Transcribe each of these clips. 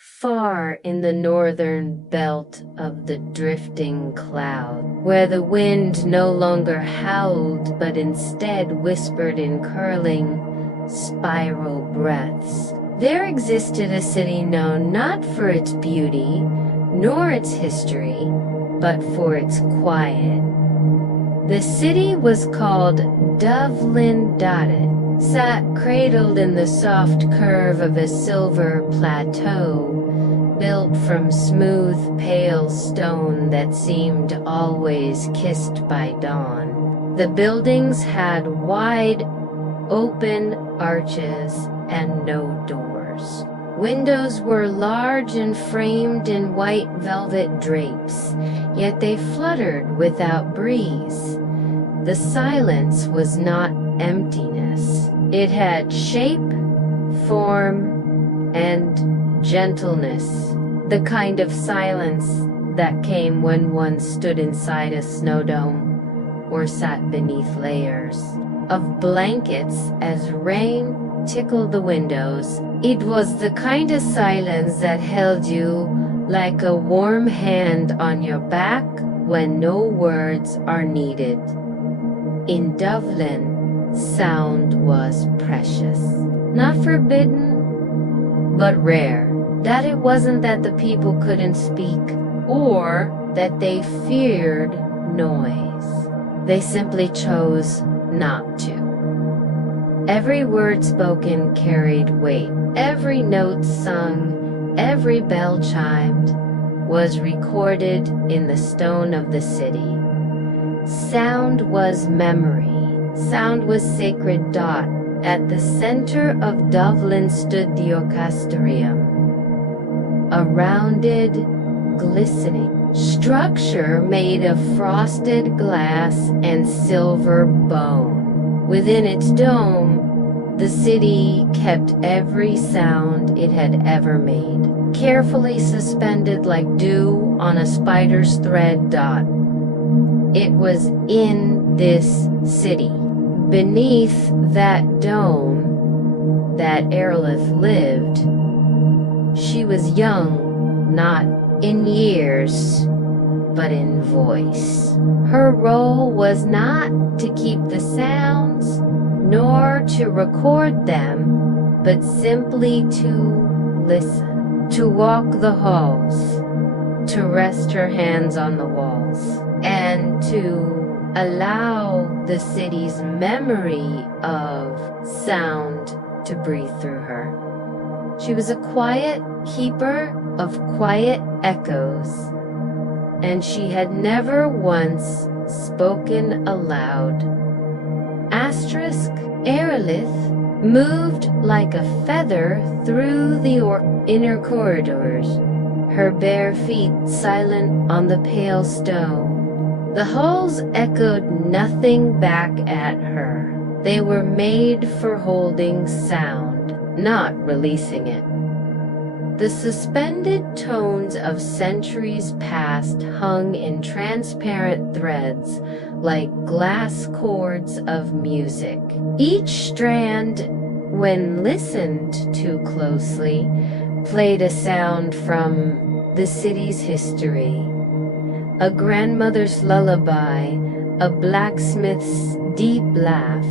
far in the northern belt of the drifting cloud, where the wind no longer howled but instead whispered in curling, spiral breaths, there existed a city known not for its beauty, nor its history, but for its quiet. The city was called Dovelin. Sat cradled in the soft curve of a silver plateau, built from smooth, pale stone that seemed always kissed by dawn. The buildings had wide, open arches and no doors. Windows were large and framed in white velvet drapes, yet they fluttered without breeze. The silence was not emptiness. It had shape, form, and gentleness. The kind of silence that came when one stood inside a snow dome or sat beneath layers of blankets as rain tickled the windows. It was the kind of silence that held you like a warm hand on your back when no words are needed. In Dovelin, sound was precious. Not forbidden, but rare. That it wasn't that the people couldn't speak, or that they feared noise. They simply chose not to. Every word spoken carried weight. Every note sung, every bell chimed, was recorded in the stone of the city. Sound was memory. Sound was sacred. At the center of Dovelin stood the Orchestrarium, a rounded, glistening structure made of frosted glass and silver bone. Within its dome, the city kept every sound it had ever made, carefully suspended like dew on a spider's thread. It was in this city, beneath that dome, that Erelith lived. She was young, not in years, but in voice. Her role was not to keep the sounds, nor to record them, but simply to listen, to walk the halls, to rest her hands on the walls, and to allow the city's memory of sound to breathe through her. She was a quiet keeper of quiet echoes, and she had never once spoken aloud. Erelith moved like a feather through the inner corridors, her bare feet silent on the pale stone. The halls echoed nothing back at her. They were made for holding sound, not releasing it. The suspended tones of centuries past hung in transparent threads like glass chords of music. Each strand, when listened to closely, played a sound from the city's history. A grandmother's lullaby, a blacksmith's deep laugh,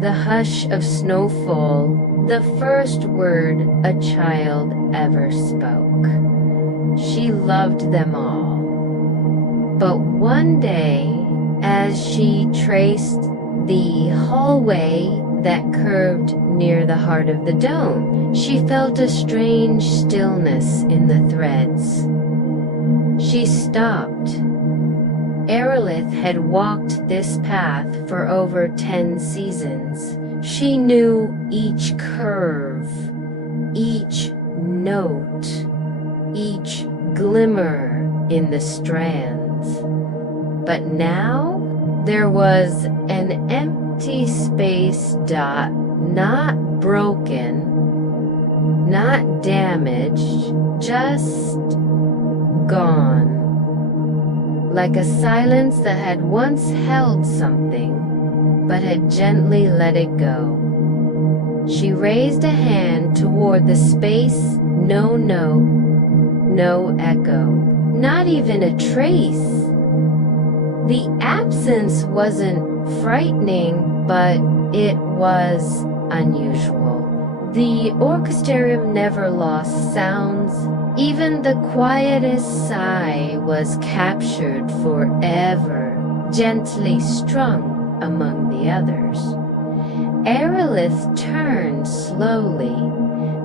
the hush of snowfall, the first word a child ever spoke. She loved them all. But one day, as she traced the hallway that curved near the heart of the dome, she felt a strange stillness in the threads. She stopped. Erelith had walked this path for over 10 seasons. She knew each curve, each note, each glimmer in the strands. But now there was an empty space. Not broken, not damaged, just gone. Like a silence that had once held something, but had gently let it go. She raised a hand toward the space No note, no echo, not even a trace. The absence wasn't frightening, but it was unusual. The orchestrarium never lost sounds. Even the quietest sigh was captured forever, gently strung among the others. Erelith turned slowly,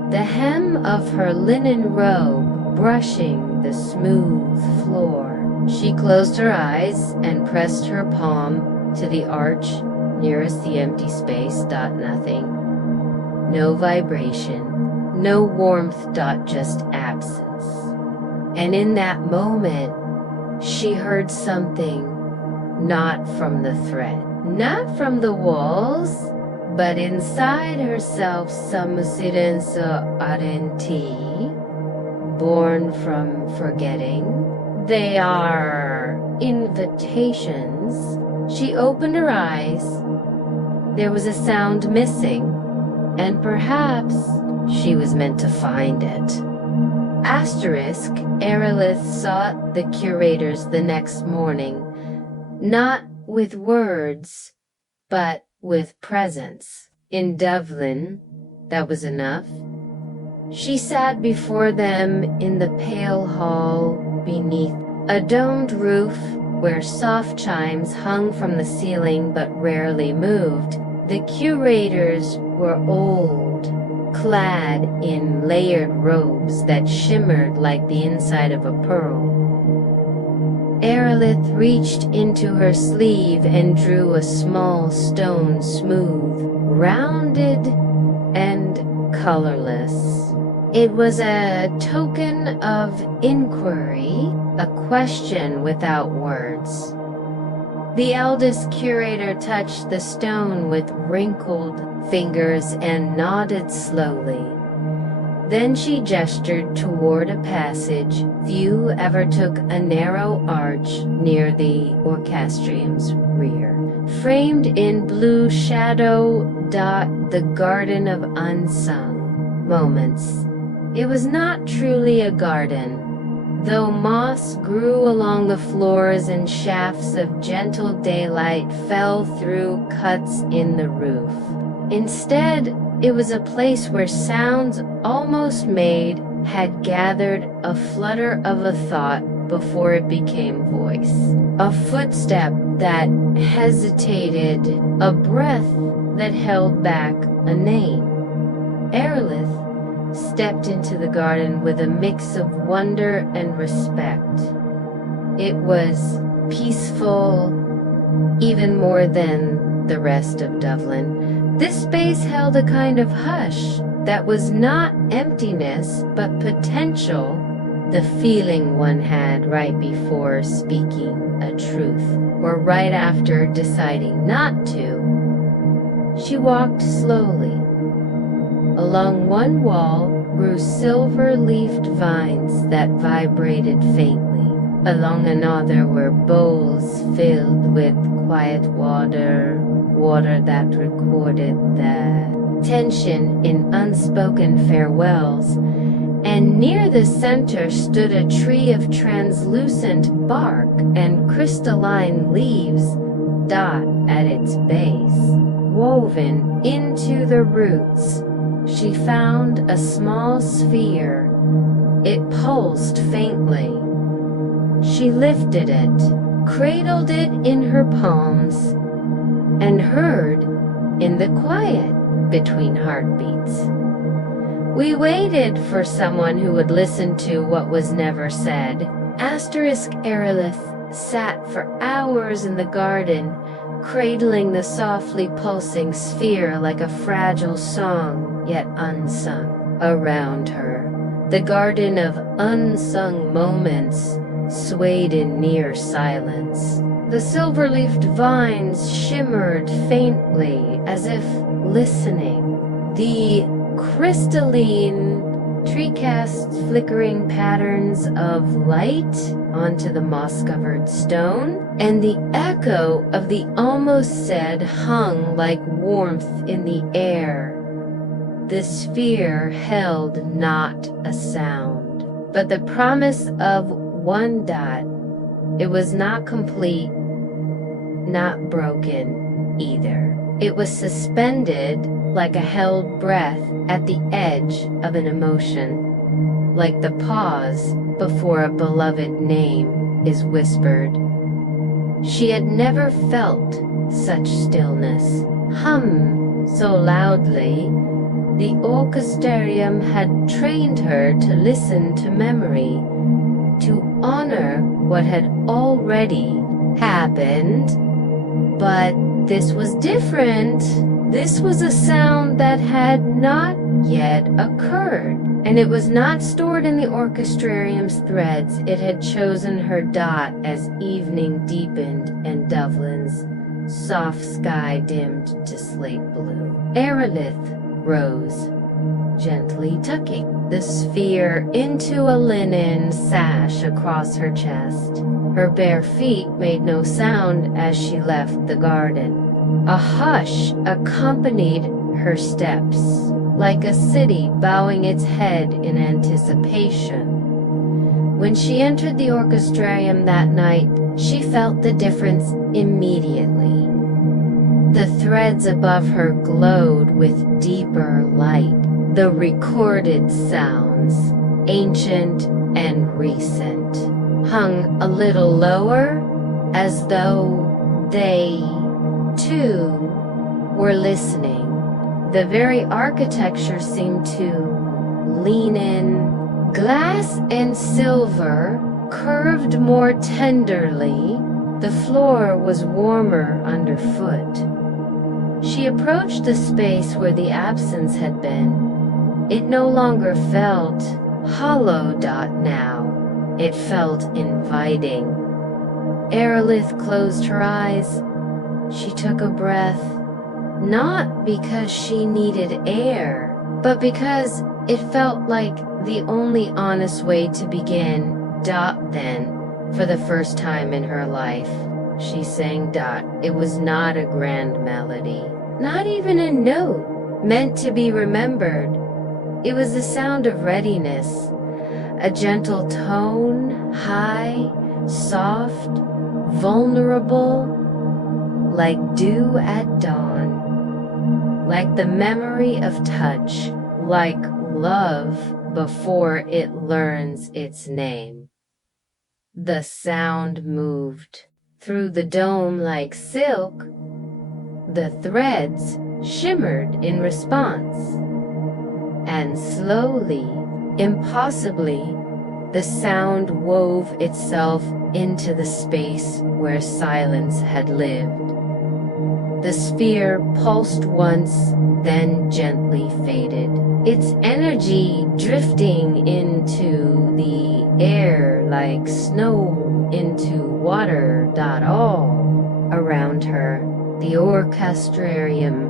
the hem of her linen robe brushing the smooth floor. She closed her eyes and pressed her palm to the arch nearest the empty space. Nothing. No vibration, no warmth. Just absence. And in that moment, she heard something not from the threat, not from the walls, but inside herself, some silenzio ardenti, born from forgetting. They are invitations. She opened her eyes. There was a sound missing, and perhaps she was meant to find it. Asterisk, Erelith sought the curators the next morning, not with words, but with presence. In Dovelin, that was enough. She sat before them in the pale hall beneath a domed roof where soft chimes hung from the ceiling but rarely moved. The curators were old, clad in layered robes that shimmered like the inside of a pearl. Erelith reached into her sleeve and drew a small stone, smooth, rounded, and colorless. It was a token of inquiry, a question without words. The eldest curator touched the stone with wrinkled fingers and nodded slowly. Then she gestured toward a passage. Few ever took a narrow arch near the orchestrium's rear. Framed in blue shadow, the garden of unsung moments. It was not truly a garden, though moss grew along the floors and shafts of gentle daylight fell through cuts in the roof. Instead, it was a place where sounds almost made had gathered, a flutter of a thought before it became voice. A footstep that hesitated, a breath that held back a name. Erelith stepped into the garden with a mix of wonder and respect. It was peaceful, even more than the rest of Dovelin. This space held a kind of hush that was not emptiness, but potential, the feeling one had right before speaking a truth, or right after deciding not to. She walked slowly. Along one wall grew silver-leafed vines that vibrated faintly. Along another were bowls filled with quiet water that recorded the tension in unspoken farewells. And near the center stood a tree of translucent bark and crystalline leaves, at its base. Woven into the roots, she found a small sphere. It pulsed faintly. She lifted it, cradled it in her palms, and heard, in the quiet between heartbeats. We waited for someone who would listen to what was never said. Erelith sat for hours in the garden, cradling the softly pulsing sphere like a fragile song, yet unsung. Around her, the garden of unsung moments swayed in near silence. The silver-leafed vines shimmered faintly, as if listening. The crystalline tree cast flickering patterns of light onto the moss-covered stone, and the echo of the almost said hung like warmth in the air. The sphere held not a sound, but the promise of one dot. It was not complete, not broken either. It was suspended like a held breath at the edge of an emotion, like the pause before a beloved name is whispered. She had never felt such stillness. Hum so loudly, the orchestrarium had trained her to listen to memory, to honor what had already happened. But this was different. This was a sound that had not yet occurred, and it was not stored in the orchestrarium's threads. It had chosen her dot as evening deepened and Dovelin's soft sky dimmed to slate blue. Erelith rose, gently tucking the sphere into a linen sash across her chest. Her bare feet made no sound as she left the garden. A hush accompanied her steps, like a city bowing its head in anticipation. When she entered the orchestrarium that night, she felt the difference immediately. The threads above her glowed with deeper light. The recorded sounds, ancient and recent, hung a little lower, as though they, too, were listening. The very architecture seemed to lean in. Glass and silver curved more tenderly. The floor was warmer underfoot. She approached the space where the absence had been. It no longer felt hollow now. It felt inviting. Erelith closed her eyes. She took a breath, not because she needed air, but because it felt like the only honest way to begin. Then, for the first time in her life, she sang dot. It was not a grand melody, not even a note meant to be remembered. It was the sound of readiness, a gentle tone, high, soft, vulnerable, like dew at dawn, like the memory of touch, like love before it learns its name. The sound moved through the dome like silk. The threads shimmered in response. And slowly, impossibly, the sound wove itself into the space where silence had lived. The sphere pulsed once, then gently faded, its energy drifting into the air like snow into water. All around her, the orchestrarium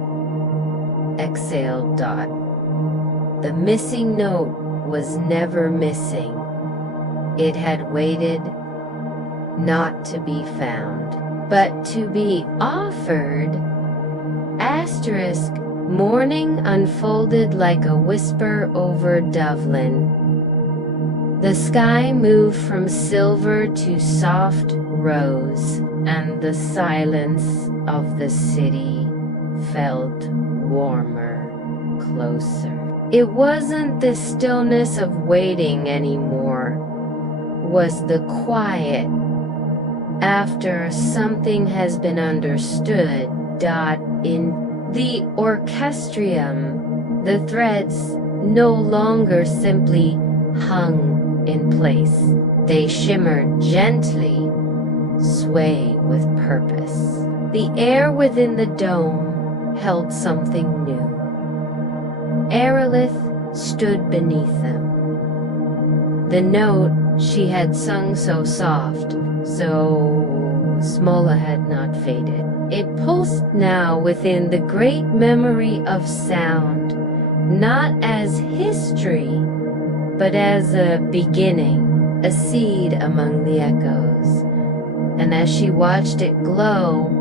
exhaled. The missing note was never missing. It had waited, not to be found, but to be offered. Asterisk, morning unfolded like a whisper over Dovelin. The sky moved from silver to soft rose, and the silence of the city felt warmer, closer. It wasn't the stillness of waiting anymore, was the quiet after something has been understood. In the orchestrium, the threads no longer simply hung in place. They shimmered gently, swaying with purpose. The air within the dome held something new. Erelith stood beneath them. The note she had sung so soft, so small, had not faded. It pulsed now within the great memory of sound, not as history, but as a beginning, a seed among the echoes. And as she watched it glow,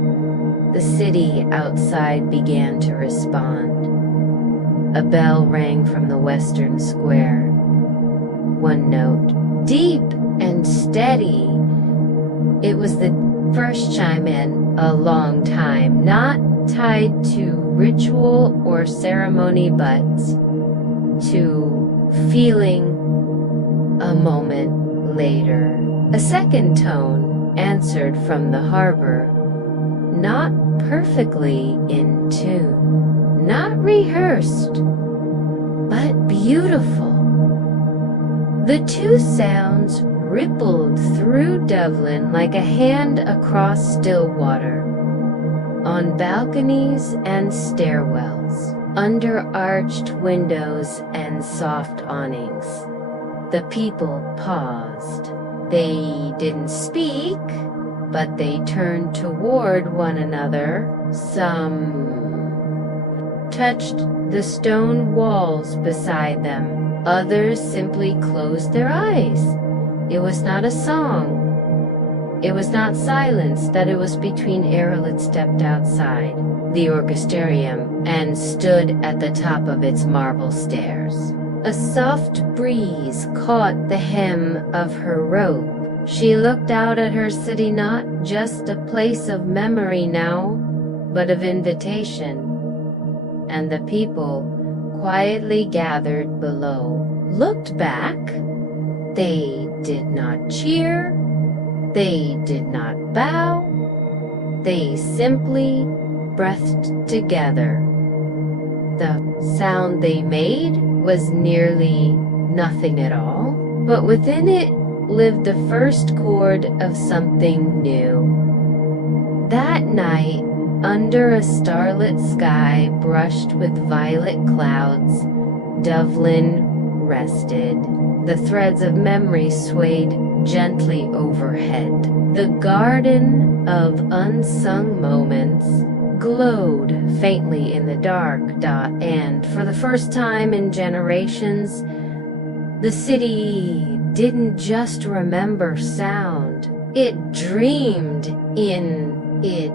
the city outside began to respond. A bell rang from the western square. One note, deep and steady. It was the first chime in a long time, not tied to ritual or ceremony, but to feeling a moment later. A second tone answered from the harbor, not perfectly in tune, not rehearsed, but beautiful. The two sounds rippled through Dovelin like a hand across still water, on balconies and stairwells, under arched windows and soft awnings. The people paused. They didn't speak, but they turned toward one another. Some touched the stone walls beside them. Others simply closed their eyes. It was not a song. It was not silence. That it was between Erelith stepped outside the orchestrarium and stood at the top of its marble stairs. A soft breeze caught the hem of her robe. She looked out at her city, not just a place of memory now, but of invitation. And the people, quietly gathered below, looked back. They did not cheer. They did not bow. They simply breathed together. The sound they made was nearly nothing at all, but within it lived the first chord of something new. That night, under a starlit sky brushed with violet clouds, Dovelin rested. The threads of memory swayed gently overhead. The garden of unsung moments glowed faintly in the dark, and for the first time in generations, the city didn't just remember sound. It dreamed in it.